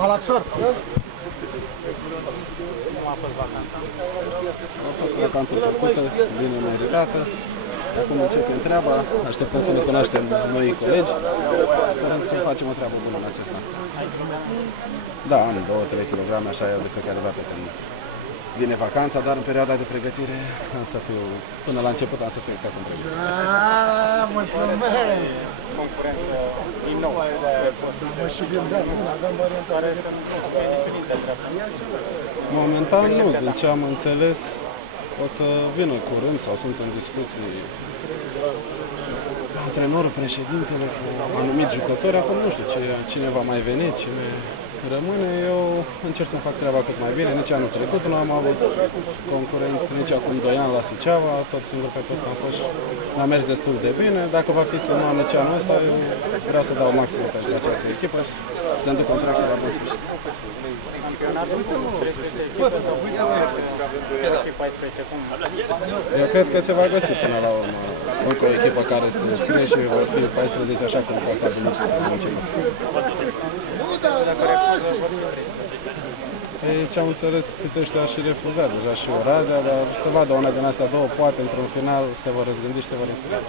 Malaxor. Cum a fost vacanța? A fost o vacanță plăcută, bine meritată. Acum începem treaba, așteptăm să ne cunoaștem noi colegi. Sperăm să facem o treabă bună în acest an. Da, am 2-3 kg, așa e de fiecare dată când vine vacanța, dar în perioada de pregătire am să fiu, până la început am să fiu exact cum trebuie. Mulțumesc! Concurență din nou. Mă și gândeam, avem orientare. Momentan nu, din ce am înțeles o să vină curând sau sunt în discuții antrenorul, președintele cu anumiți jucători. Acum nu știu cine va mai veni, cine rămâne. Eu încerc să-mi fac treaba cât mai bine. Nici anul trecut nu am avut concurent, nici acum 2 ani la Suceava, tot singur pe post am fost. M-a mers destul de bine. Dacă va fi să nu am nici anul ăsta, eu vreau să dau maximul pentru această echipă și să-mi duc contractul la bun sfârșit. Eu cred că se va găsi până la urmă încă o echipă care se înscrie și vor fi 14 așa cum a fost stabilit la început. Ce am înțeles, câte ăștia și refuzat, deja și Oradea, dar se vadă una din astea două, poate într-un final se vor răzgândi și se vor înscrie.